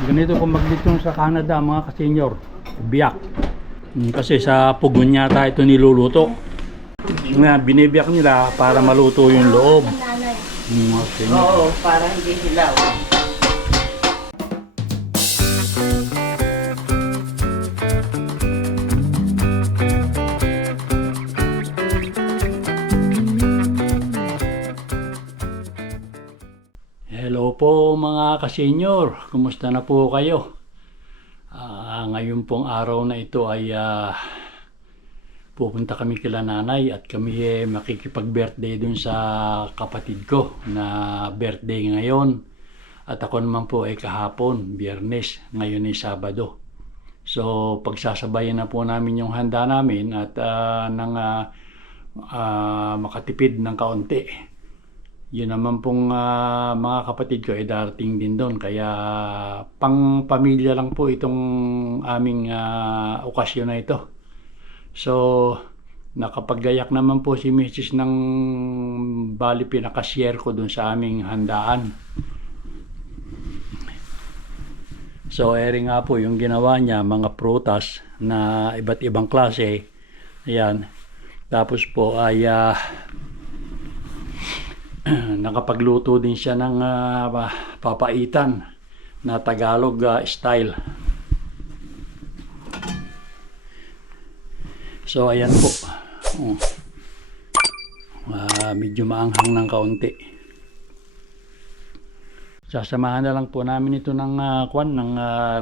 Ganito kung maglitong sa Canada mga ka-senior. Biyak. Kasi sa pugon yata ito niluluto. Binibiyak nila para maluto yung loob. Okay. Oo, para hindi hilaw. Hello po mga ka-senior. Kumusta na po kayo? Ngayon pong araw na ito ay pupunta kami kila nanay at kami makikipag-birthday dun sa kapatid ko na birthday ngayon. At ako naman po ay kahapon, Biyernes, ngayon ay Sabado. So pagsasabayan na po namin yung handa namin at makatipid ng kaunti. Yun naman pong mga kapatid ko ay darating din doon. Kaya pang pamilya lang po itong aming okasyon na ito. So nakapaggayak naman po si Mrs. ng bali pinakashare ko doon sa aming handaan. So eri nga po yung ginawa niya, mga prutas na iba't ibang klase. Ayan. Tapos po ay nakapagluto din siya ng papaitan na Tagalog style. So ayan po. Medyo maanghang ng kaunti. Sasamahan na lang po namin ito ng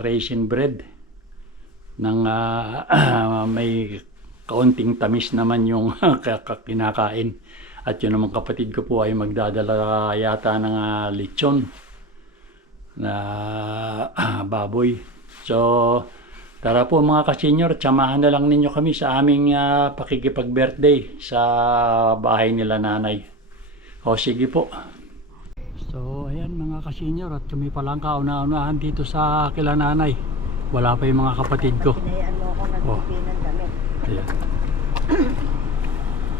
raisin bread. May kaunting tamis naman yung kinakain. At yun naman kapatid ko po ay magdadala yata ng lechon na baboy. So tara po mga ka-senior, samahan na lang ninyo kami sa aming pakikipag-birthday sa bahay nila nanay. O sige po. So ayan mga ka-senior, at kami palang kauna-unahan dito sa kila nanay. Wala pa yung mga kapatid ko. Hinayaan mo ako nagpipinan kami. Ayan.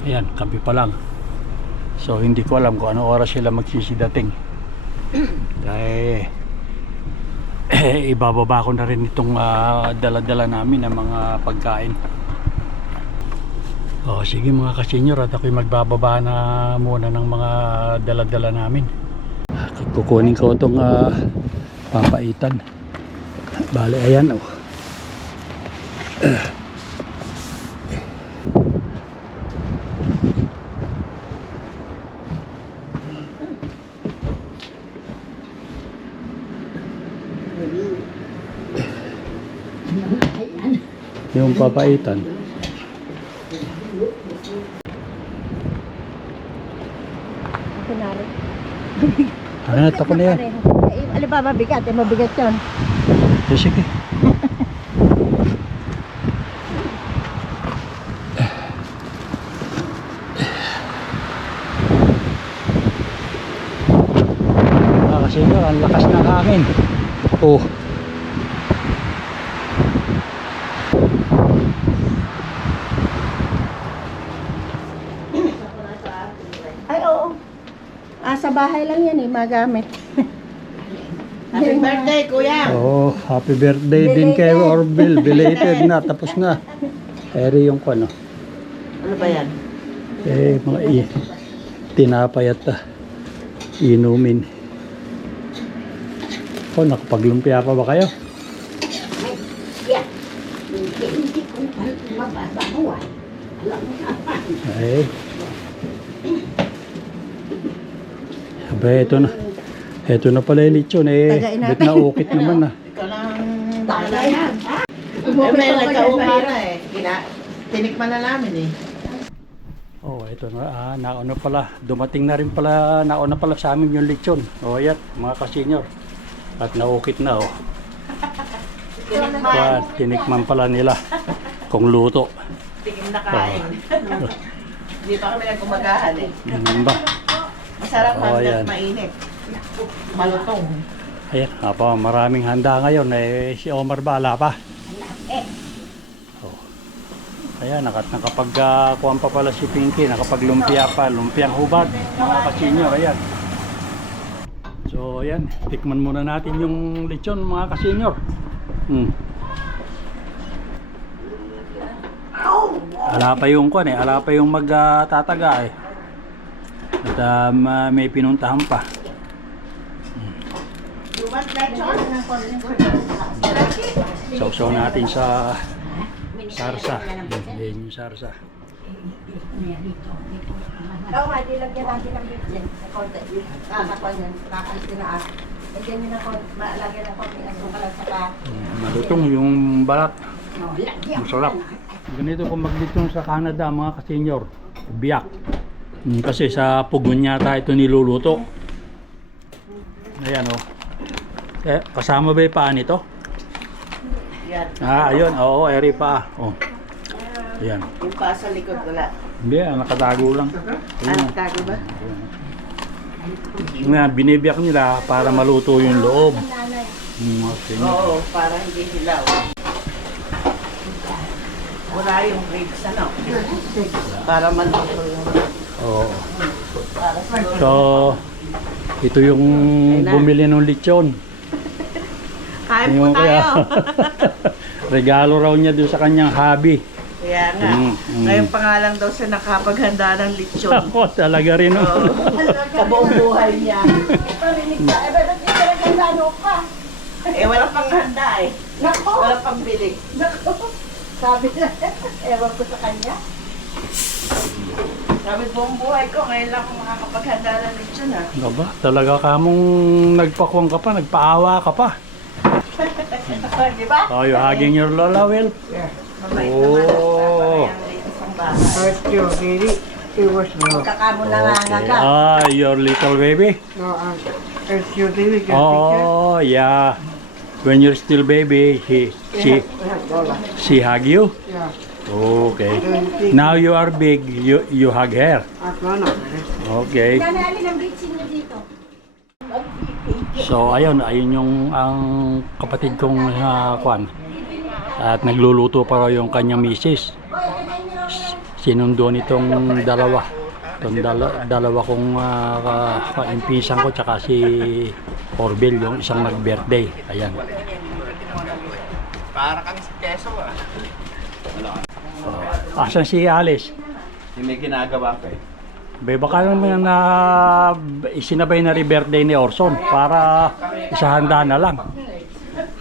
Ayan, kami pa lang. So hindi ko alam kung ano oras sila magsisidating. Dahil ibababa ko na rin itong dala-dala namin ng mga pagkain. O sige mga ka-senior, at ako'y magbababa na muna ng mga dala-dala namin. Kukunin ko itong papaitan. Bale ayan yung papaitan. Ako na yan. Ano ba mabigat? Mabigat yun. Sige. Kasi yun, ang lakas ng hangin. Oh. Ay, oo. Sa bahay lang yan magamit. Happy birthday, kuya! Oh, happy birthday din kay Orville. Belated na, tapos na. Eri yung ano. Ano ba yan? Mga tinapay at inumin. Nakapaglumpia pa ba kayo? Ay. Abay, ito na. Ito na pala yung lechon bet na ukit naman na. Ikaw lang tala yan. May nagkaumara tinikman na namin Oh, ito na. Nauna pala. Dumating na rin pala. Nauna pala sa amin yung lechon. Oh, yan. Mga ka-senior. At naukit na, tinikman pala nila kung luto. Tikim na kain. Hindi pa kami nagkumagahan Ganun ba? Masarap hanggang mainit. Malutong. Ayan, maraming handa ngayon. Si Omar ba? Ala pa? Ayan, nakapagkuhan pa pala si Pinky. Nakapaglumpia pa. Lumpiang hubad. Mga ka-senior, ayan. So So ayan, tikman muna natin yung lechon mga kasenyor. Ala pa yung kwan ala pa yung magtataga At may pinuntahan pa. Sausaw natin sa sarsa. Yan yung sarsa. Oo, hindi lagyan natin ng bitsin. Sa konti. Nakakon yan. Nakakalis din na ako. Lagyan nyo na konti. Lagyan na konti. Ang kalang saka. Malutong yung balat. Masarap. Ganito kung maglitong sa Canada mga kasenyor. Biyak. Kasi sa pugon yata ito niluluto. Ayan kasama ba yung paan ito? Yan. Ayun. Oo, eri pa. Ayan. Yung pa sa likod wala. Hindi, nakatago lang. Tago ba? Binibiyak nila para maluto yung loob. Okay. Oo, para hindi hilaw. Wala yung ribs, ano? Para maluto yung... Oo. Para sa So, ito yung bumili ng lechon. kain po tayo. Regalo raw niya doon sa kanyang hobby. Kaya nga. Ngayon pa nga lang daw siya nakapaghanda ng lechon. Ako, talaga rin. Sa buong buhay niya. Wala pang handa eh. Wala pang bili. Sabi na, ewan ko sa kanya. Sabi buong buhay ko, ngayon lang ako makakapaghanda ng lechon ha. Aba, talaga kamong nagpakuwang ka pa, nagpaawa ka pa. Di ba? Oh, you hugging your Lola, Will? Mabait naman ang isang bahay. It was no. Kakamo na nga ka. Your little baby? No, it's your baby. Oh, yeah. When you're still baby, she hug you? Yeah. Okay. Now you are big, you hug her. Okay. So ayun yung ang kapatid kong kwan. At nagluluto pa raw yung kanyang misis. Sinundo nitong dalawa. Itong dalawa kong kaimpisan ko tsaka si Orbel yung isang nag-birthday. Ayan. Para kami sa keso Asan si Alice? May ginagawa ko eh. Baka naman na isinabay na rin birthday ni Orson para isahanda na lang.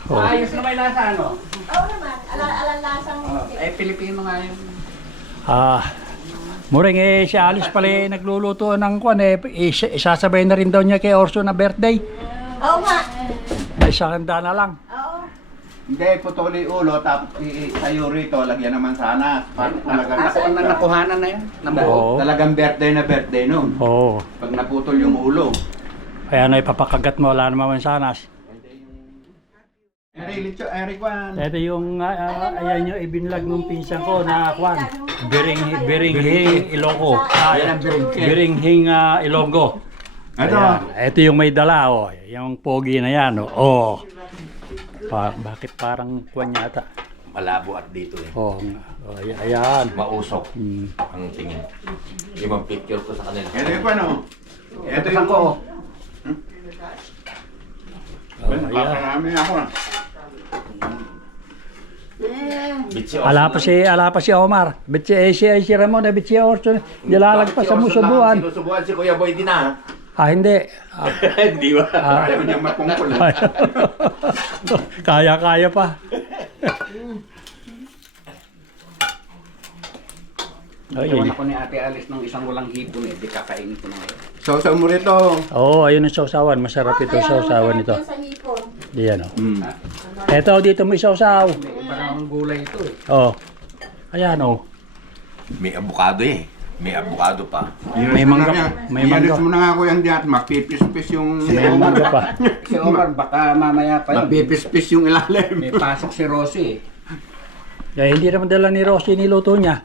Ayos na may lasa ano? Oo naman, alalasang Pilipino nga yun. Muring si Alice pala nagluluto ng kwan isasabay na rin daw niya kay Orson na birthday. Oo nga. Isahanda na lang. Oo. Hindi, putuli ulo, tapos tayo rito, lagyan naman sana. Talagang Nakuhanan na yun. Oo. talagang birthday na birthday nun. Oo. Pag naputol yung ulo. Kaya na ipapakagat mo, wala naman sanas. Eric Juan. Ito yung ayan yung ibinlag ng pinsan ko na kwan. Biringhing Ilonggo. Yan ang biringhing. Biringhing Ilonggo. Ito yung may dala yung pogi na yan bakit parang kwan yata? Malabo at dito eh. Ayan. Mausok ang tingin. Yung picture ko sa kanila. Eric Juan Ito yung ko. Pakarami ako Ala pa si Omar. Si Ramon na si Orson. Dilalag pa sa musubuan. Sinusubuan si Kuya Boy din ah. Hindi. Hindi ba? Ayaw niya mapungkol. Kaya pa. Iwan ako ni Ate Alice ng isang walang hipon eh. Di kakainin ko na ngayon. Sausaw mo rito. Ayun ang sausawan. Masarap ito sausawan ito. Diyan Eto dito mo isausaw. Parang gulay ito eh. Ayan May abukado eh. May abukado pa. May mangga. May mangga. Ialis mo na nga ako yan diyan. Magpipis-pis yung... May mangga pa. Si Omar baka mamaya pa yun. Magpipis-pis yung ilalim. May pasok si Rosie eh. Kaya hindi naman dala ni Rosie niluto niya.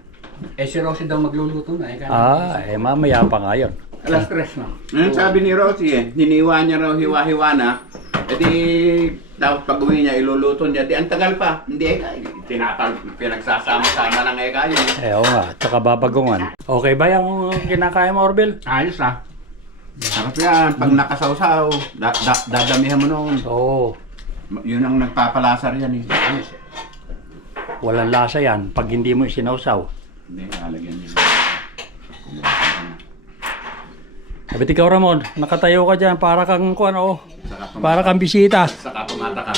Si Rosie daw magluluto na eh. Mamaya pa nga yun. Alas 3 na. Ngayon sabi ni Rosie hiniwa niya raw hiwa-hiwa na. Dapat pag uwi niya, iluluto niya. Ang tagal pa. Hindi pinagsasama-sama ng yun. Oo nga, tsaka babagongan. Okay ba yung kinakain mo, Orbel? Ayos ah. Sarap yan. Pag nakasawsaw, dadamihan mo noon. Oo. Yun ang nagpapalasar yan eh. Walang lasa yan pag hindi mo isinawsaw. Hindi, lalagyan niya. Sabi ikaw Ramon, nakatayo ka dyan para kang ano, Saka para kang bisita. Saka pumatakam.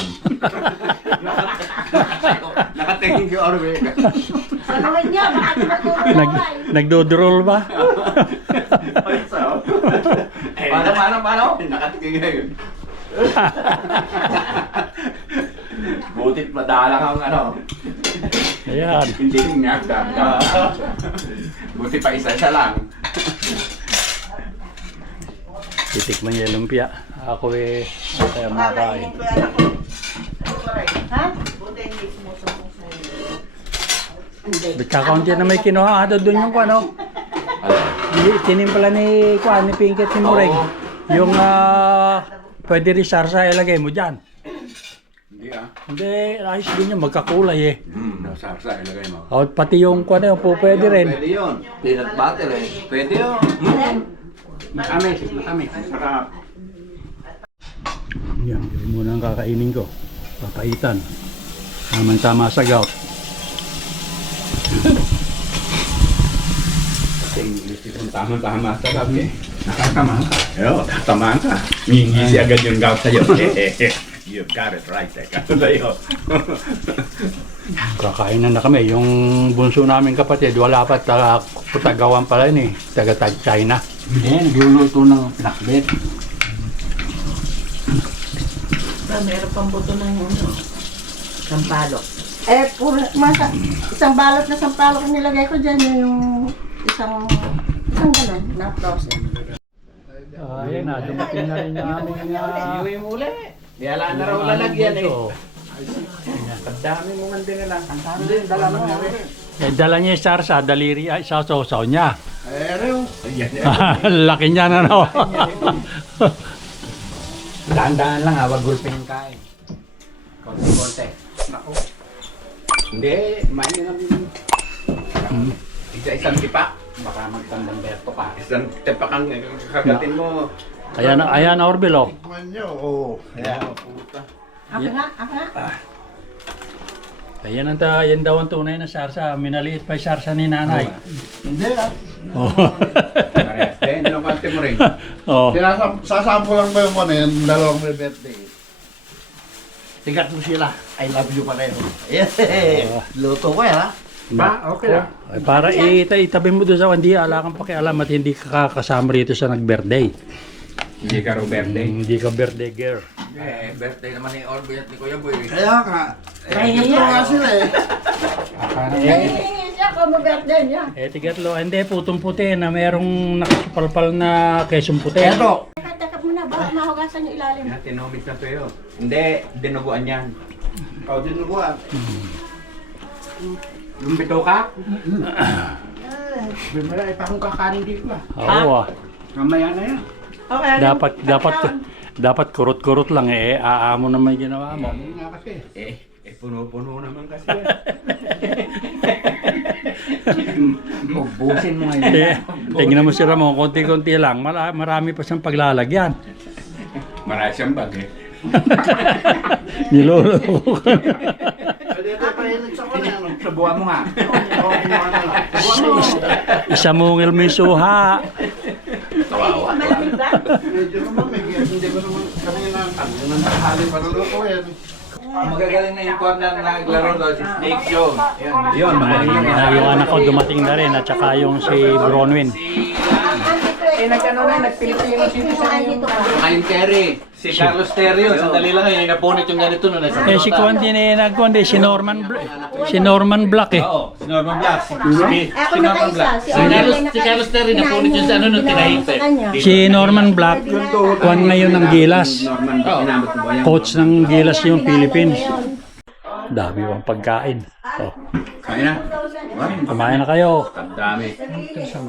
Nakatingin si Orbe. Saluhin niyo, baka tumutulong Nagdodrol ba? Paano? Nakatingin ngayon. Butit madalang ang ano. Ayan. Hindi niya. Buti pa isa lang. Titikman niya yung lumpia. Ako kaya makakain. Ha? Ba't kakaunti na may kinuha doon yung ano? Tinimpala ni Pinkett ni Mureng. Yung pwede rin sarsa ilagay mo dyan. Hindi Hindi, ayos din yun, magkakulay eh. Nasarsa ilagay mo. O, pati yung ano, po pwede rin. Pwede yun. Peanut butter eh. Pwede yun. Matamis. Sarap. Yan, yun muna ang kakainin ko. Papaitan. Tama sa gout. English yung tama-tama sa gabi. Nakatama ka. Oo, tatamaan ka. Ngingisi agad yung gout sa'yo. You've got it right. Teka sa'yo. Kakain na kami. Yung bunso namin kapatid, wala pa tagawan pala yun eh. Taga-China. Hindi, nagluluto ng pinakbet. Meron pang buto ng sampalok. Puro, isang balot na sampalok ang nilagay ko dyan, yung isang gano'n na process. Ayan na, dumating na rin yung aming Yung uli. Yala na raw lalagyan eh. bunso. Ang dami mo nga din nila. Ang dami, dala mo nga rin. Dala niya yung sarsa, daliri ay isaw-saw niya. Ayan. Laki niya na no. Dahan-dahan lang ha, wag gulpin yung kain. Konti-konti. Naku. Hindi, main nga isa-isang tipa. Baka magtandang berto pa. Isang tepa kang kagatin mo. Ayan na Orbel oh. Ako nga. Ayan yan daw ang tunay na sarsa. Minaliit pa yung sarsa ni nanay. Hindi ah. Oh. Parehas din, ano kante mo rin? Oh. Sasampo lang ba yung ano yun, dalawang may birthday. Tigat mo sila. I love you pareho. Luto ko yan ha. Ba, okay lang. Ay, para itabi mo doon sa hindi ala kang pakialam at hindi ka kasama rito sa nag-birthday. Hindi ka raw birthday. Hindi ka birthday girl. Birthday naman ni Orbe at ni Kuya Boy. Kaya nga. Gusto nga sila eh. Nahihingi siya kung mag-birthday niya. Tigatlo, hindi putong puti na merong nakasupalpal na kesong puti. Eto. Teka muna, baka mahugasan yung ilalim. Yan, tinumit na tuyo. Hindi, dinuguan yan. Ikaw din lubuan. Lumpito ka? Bimala, ipakong kakanin dito ah. Oo. Mamaya na yan. Okay, Dapat kurot-kurot lang eh. Aamo na may ginawa mo. Ano nga kasi? Puno-puno naman kasi yan. Ubusin mo ngayon. Tingnan mo si Ramon, konti-konti lang. Marami pa siyang paglalagyan. Marami siyang bag eh. Niloloko ka. Pwede ito pahilig sa kanya. Subuhan mo nga. Isa mungil mo yung suha. Kawawa. Medyo naman may gas. Hindi ko naman kanina. Ano nang tanghali pa luluto yan. Magagaling na yung corner na naglaro daw si Snake Joe. Yun, magaling yun. Yung anak ko dumating na rin at saka yung si Bronwyn. Nagpilipino siya yung Kain Kerry. Si Carlos Terrio, sandali lang yun, napunit yung ganito nun. Si Kwan din si Norman Black eh. Oo, si Norman Black. Ako nakaisa. Si Carlos Terrio, napunit yung sa ano nun, tinahimpe. Si Norman Black, Kwan ngayon ng Gilas. Norman, inabot mo ba yan? Coach ng Gilas yung Philippines. Dami pang pagkain. Oh, Kain na. kumain na kayo. Ang dami.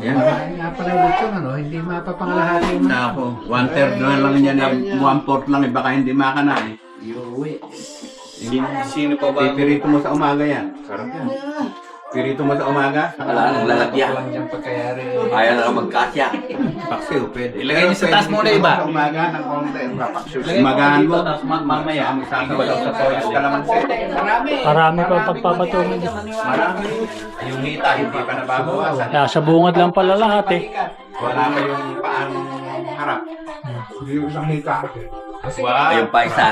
Yan. nga pala dito, ano, hindi mapapangalahati mo. Ako, 1/3 na lang yan. 1/4 lang eh. Baka hindi makana eh. Yuwi. Sino pa ba? Pipirito mo sa umaga yan. Sarap yan. Pirito mo sa umaga? Wala nang lalagyan. Walang siyang pagkayari. Ayaw na lang magkasya. Paksiw, pwede. Ilagay niyo sa taas muna iba. Sa umaga ng konti. Umagahan mo. Mamaya. Sasabaw sa toyo. Kalamansi. Marami pa pagpapatungan. Marami. Yung hita, hindi pa nababawasan. Kaya sa bungad lang pala lahat eh. Wala pa yung paang harap. Yung isang hita. Wow. Ayun pa isa.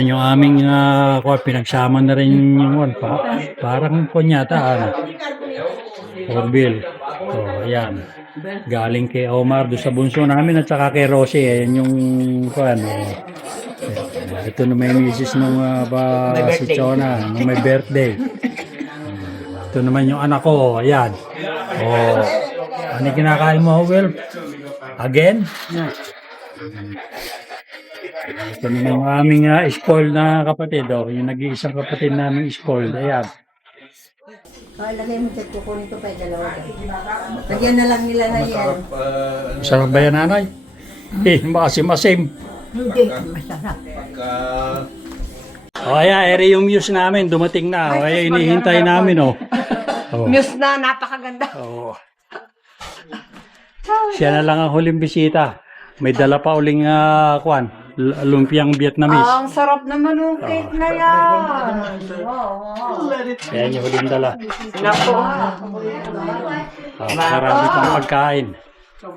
Yung aming pinagsama na rin yung parang kunyata Orville. So, ayan. Galing kay Omar doon sa bunso namin at saka kay Rosie. Ayan yung ito na may misis nung si Chona nung may birthday. Ito naman yung anak ko. Ayan. Oh. Ano kinakain mo, Will? Again? Ito naman yung aming spoiled na kapatid. Yung nag-iisang kapatid namin spoiled. Ayan. Lagay mo dyan, kukunin ko pa yung dalawa. Lagyan na lang nila na yan. Masarap ba yan, nanay? Masim-masim. Hindi, masarap. O ayan, ere yung muse namin. Dumating na. O ayan, hinihintay namin. Muse na, napakaganda. Oh. Siya na lang ang huling bisita. May dala pa uling lumpiang Vietnamese. Ang sarap naman ng cake na yan. Ayan yung huling dala. Naku. Marami pang pagkain.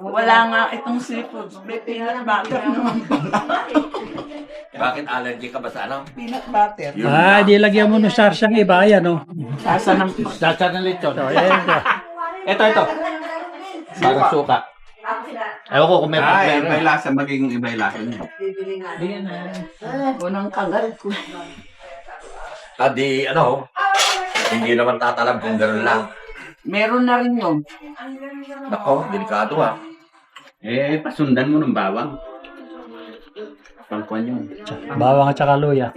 Wala nga itong seafood. May peanut butter naman. Bakit allergy ka ba sa ano? Peanut butter. Di lagyan mo ng sarsang iba. Ayan, o. Sasa ng lechon. So, ayan. Ito. Parang suka. Ewan ko kung may Ay, iba yung lasa. Magiging iba yung lasa niya. Unang kangal ko. Adi, hindi naman tatalab kung gano'n lang. Meron na rin yun. Nako, delikado ha. Pasundan mo ng bawang. Pangkuan yun. Bawang at saka luya.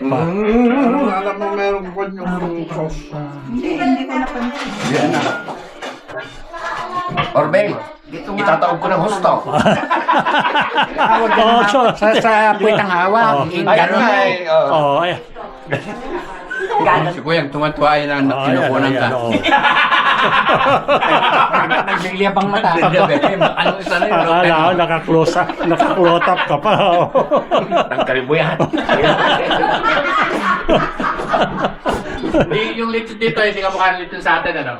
Alam mo meron ko yung sauce. Hindi ko napansin. Orbel, itataog ko ng husto. Sa puwitang hawak. Ayan. Si Kuya, tuwan-tuwa yun ang kinukunan ka. Nagliliyab ang mata. Ano isa na yun? Akala ko naka-close up ka pa. Tangkalin mo yan. Yung lechon dito, hindi ka mukha lechon sa atin, ano?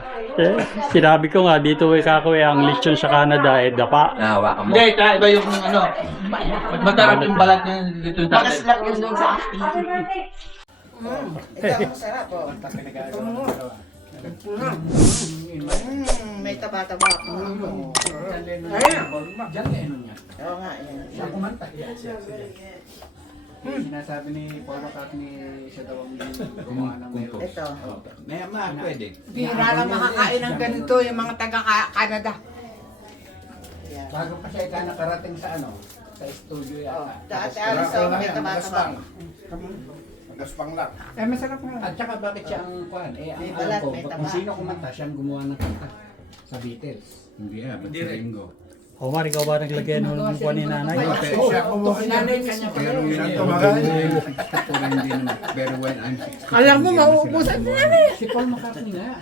Sinabi ko nga, dito ang lechon sa Canada, dapa. Nahawakan mo. Hindi, iba yung ano. Masarap yung balat niya dito sa atin. Makaslap yun doon sa akin. Ito, masarap po. May taba-taba. Ayun. Oo nga, yan. Sinasabi ni Paul McCartney siya daw ang gumawa ng mayroon. Ito. Maya pwede. Bira lang makakain ng ganito yung mga taga-Canada. Bago pa siya nakarating sa sa studio yata. Dati alis ako, may taba-taba. Magaspang lang. Masarap nga. At saka bakit siya ang kuhan? May Ang balat, alam ko, may taba. kung sino kumanta, siya ang gumawa ng kanta sa Beatles. Hindi Ringo. Omar, ikaw ba naglagay ng kuha ni nanay? Siya kumuha niya. Pero yun ang Pero when I'm 60. Alam mo, mauubusan na yan. Si Paul McCartney nga.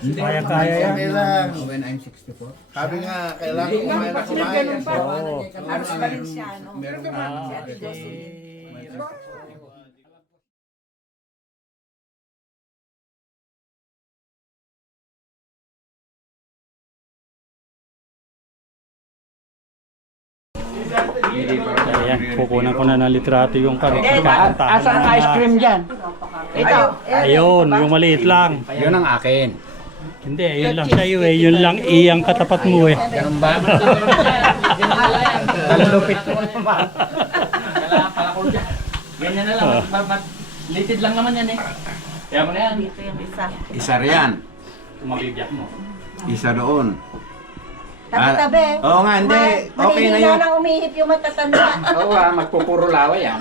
Kaya yan. Kailangan. When I'm 64. Sabi nga, kailangan kumain na kumain. Oo. Aros Valenciano. Meron Ayan, kukunan ko na ng litrato yung kantahan. Asa ang ice cream dyan? Ito. Ayun, yung maliit lang. Yun ang akin. Hindi, yun lang sa'yo eh. Yun lang iyang katapat mo eh. Ganun ba? Talulupit ko naman. Ganyan na lang. Litid lang naman yan eh. Kaya mo na yan. Ito yung isa. Isa riyan. Mabibyak mo. Isa doon. Tabi-tabi. Oo nga, hindi. Okay na yun. nang umihip yung matatanda. Oo magpupuro lawa yan.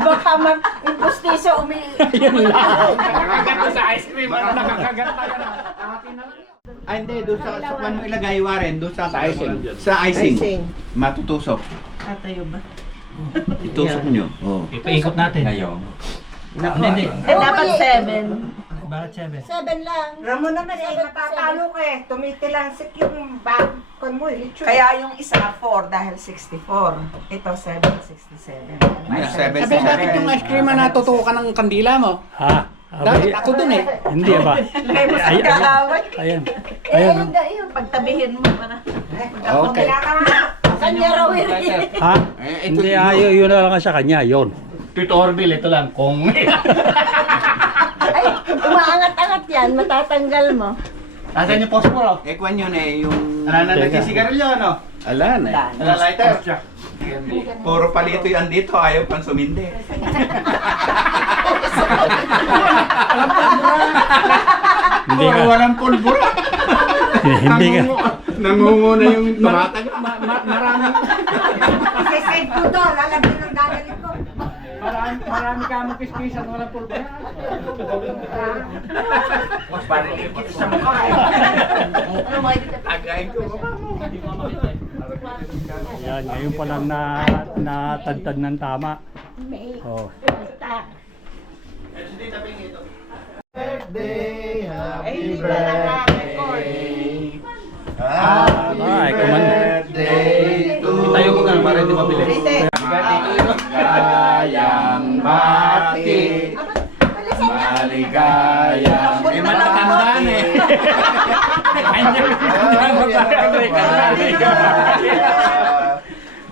Baka mag-impustiso umihip. Nakakagat sa ice cream. Ano nakakagat ka na? Ay, hindi. Doon sa kwan mo ilagay, Warren. Doon sa icing. Sa icing. Matutusok. Tatayo ba? Itusok nyo. Oo. Ipaikot natin. Ngayon. Hindi. Dapat 7. Bakit 7? 7 lang. Ramon naman eh, Seven, matatalo ka eh. Tumitilansik yung bag kon mo eh. lechon. Kaya yung isa 4 dahil 64. Ito 767. Ay, bakit yung ice cream na natutukan ng kandila mo? Ha? Dapat ako dun eh. Hindi ba? Ay, ayan. Ayan. Ayun. Pagtabihin mo para. Okay. Kanya raw yun. Ha? Hindi, yun na lang sa kanya, yun. Tito Orville, ito lang. Kung... Ay, umaangat-angat yan. Matatanggal mo. Asan yung posporo? Kwan yun eh, yung... Ano na nagsisigarilyo, ano? Ala na eh. Ano, lighter? Puro palito yan dito, ayaw pang sumindi. Hindi ka. Walang pulbura. Hindi ka. Nangunguna yung tumatagal. Marami, Sisave ko to, lalabing ng gagaling ko. marami ka magkiskisan, walang pulbura. Again ko. Ayan, ngayon pa lang natagtad ng tama. Oh. Birthday, happy birthday. Happy Ay, birthday to Tayo mo nga para hindi mabilis. Maligayang bati. Maligayang May matatandaan eh.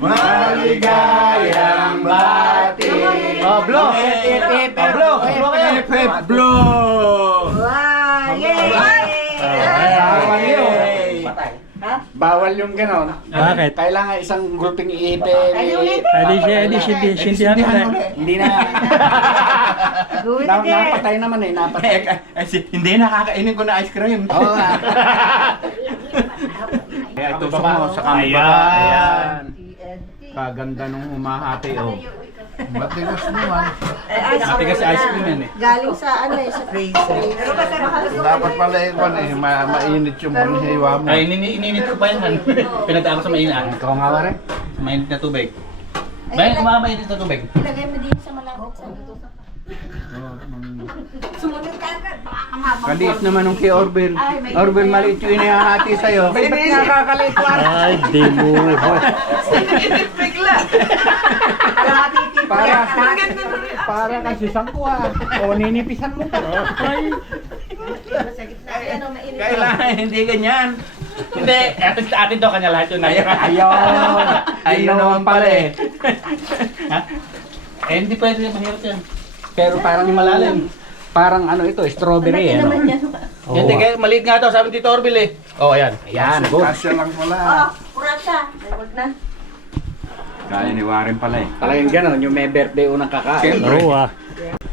Maligayang bati. Oh, blow! Blow! Blow! Wow! Yay! Bawal yun. Bawal yung ganon. Bakit? Kailangan isang gulping iipe. Sindihan mo na. Hindi na. Napatay naman eh, napatay. Hindi, nakakainin ko na ice cream. Oo nga. Kaya ito mo sa kamba. Ayan. Kaganda nung humahati oh. Matigas naman. Matigas si ice cream yan eh. Galing sa ano eh, sa freezer. Dapat pala yun eh, mainit yung panghiwa mo. Ay, ininit ko pa yan. Pinagdaan ko sa mainit. Ikaw nga pare. Mainit na tubig. Ay, Bayan, kumamainit na tubig. Ilagay mo din sa malapit sa dito. Sumunod ka agad. Baka kamabang. Kaliit naman nung kay Orville. Orville, maliit yung inihahati sa'yo. Ba't nakakaliit mo? Ay, di mo. Bigla. Para kasi sangkwa. O, ninipisan mo pa. Ano, mainit. Kailangan, hindi ganyan. Hindi, atin to kanya lahat yun. Ayun. Ayun naman pala eh. Eh, hindi pwede mahirap yan. Pero parang malalim. Parang ano ito, strawberry eh. No? naman yan. Hindi, kaya maliit nga daw, sabi ni Tito Orville eh. Oh, ayan. Ayan, good. Kasya lang pala. Oh, kurasa. Ay, wag na. Kaya ni Warren pala eh. Talagang gano'n, yung may birthday unang kakain. Oo ah.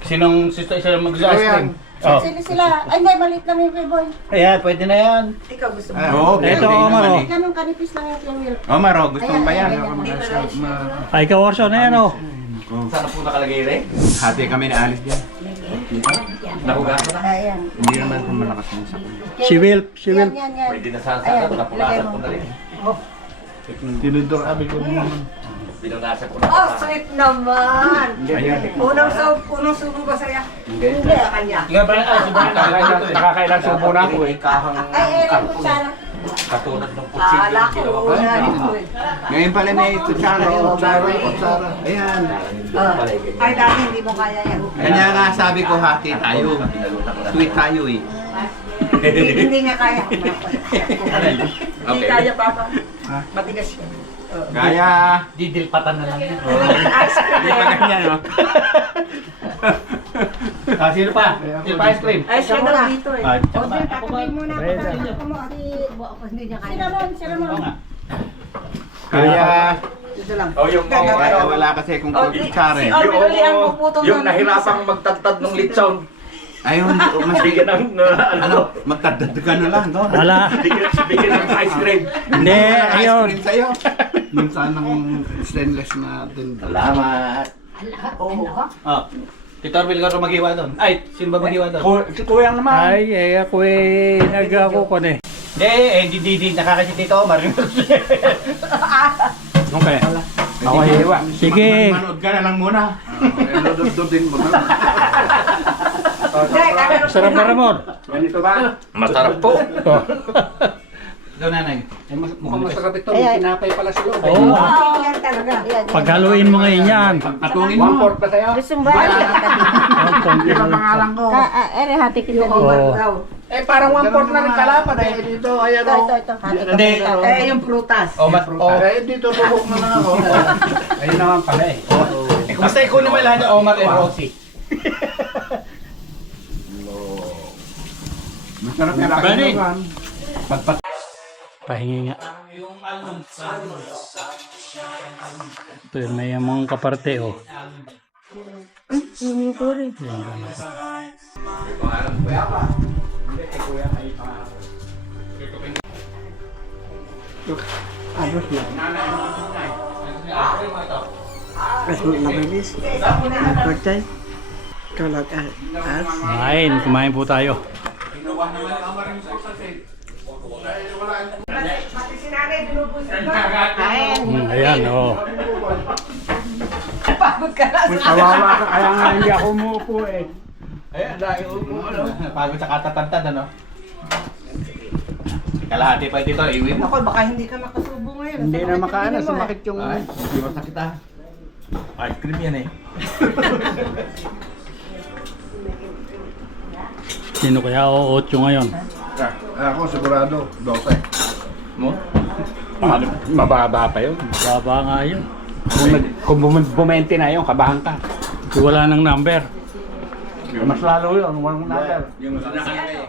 Sinong sister isa mag-ice cream? Oh. Sila. Ay, hindi, maliit lang yung kay Boy. Ayan, pwede na yan. Ikaw gusto mo. Oo, Ito, birthday Omar, naman oh. eh. Ganun kanipis lang yung Will. Omar, gusto mo ba yan? Ay, kawarso na yan oh. Saan po nakalagay rin? Hati kami ni Alice dyan. Nakugas mo na. Ayan. Hindi naman kung malakas yung sakit. Si Will. Yan, yan, yan. Pwede na saan Ayan, nakapunasan lagay ko mo. na rin. Tinidor abi ko naman. Pinunasan ko na. Oh, sweet naman. Ayan. Unang subo ba sa'yo? Hindi. Sa kanya. Ikaw ba si Brian? Nakakailang subo na ako eh. Ay, ewan ko sana. Katulad ng kutsilyo. Ala ko, una nito eh. Ngayon pala may kutsara. Kutsara. Ayan. Ay, dati hindi mo kaya yan. Kanya nga sabi ko hati tayo. Sweet tayo eh. Hindi nga kaya. Hindi kaya, Papa. Matigas yan. Kaya. Didilpatan na lang yan. Ice cream. Hindi pa ganyan no? Sino pa? Sino pa ice cream? Ay, siya daw dito eh. Ah, O, di, tatabihin mo na. Ako mo, hindi niya kaya. Sinamon. Kaya. Dito lang. Oh, yung Kaya wala kasi kung kutsara Si eh. Orville uli ang puputol yung ng nahirapang magtagtad ng litson. Ayun, mas Bigyan ng ano, magtadad ka na lang doon. Wala. bigyan ng ice cream. Hindi, Ice ayun. cream sa'yo. Minsan ng stainless na tinidor. Salamat. Oh. Tito Orville ka maghiwa doon. Ay, sino ba maghiwa doon? Si Kuyang naman. Ay, ako eh, nag-ako ko na eh. Hindi, nakakasi Tito Omar. Okay. Ako hiwa. Sige. Manood ka na lang muna. Dududin mo na. Sarap ba, Ramon? Ganito ba? Masarap po. Ito, nanay. Mukhang masarap ito. Ayan. May tinapay pala sa loob. Oo. Yan talaga. Ayan. Paghaluin mo ngayon yan. Patungin mo. 1/4 pa sa'yo. Gusto mo ba? Di ba pangalan ko? Ere, hati kita Oo. dito. Eh, parang 1/4 na rin kalapad eh. Dito, ayan Ito, o. ito, ito. Hati Hindi. kita. Eh, yung prutas. Dito, bubok na lang ako. Ayun naman pala eh. Basta ikunin mo lahat yung Omar and Rosie. Masarap yung Bani. Pagpat. Pahingi nga. Ito yun, may mga kaparte, oh. Hindi ko rin. Yan, ganun. Kumain po tayo. Pati si nanay binubusin ko. Ayan, oh. Kawawa ka, kaya nga hindi ako umuupo eh. Ayan, dahil umuupo. Pagod sa katatantad, ano? Kalahati pa dito, iwin. Ako, baka hindi ka makasubo ngayon. Hindi na Sumakit makaano, yung sumakit yung... Iwas na kita. Ice cream yan eh. Sino kaya o 8 ngayon? Ako sigurado, 12. Mo? Mababa pa yun. Baba nga yun. Kung bumente na yun, kabahan ka. Wala ng number. Mas lalo yun, walang number. Yung nakalagay.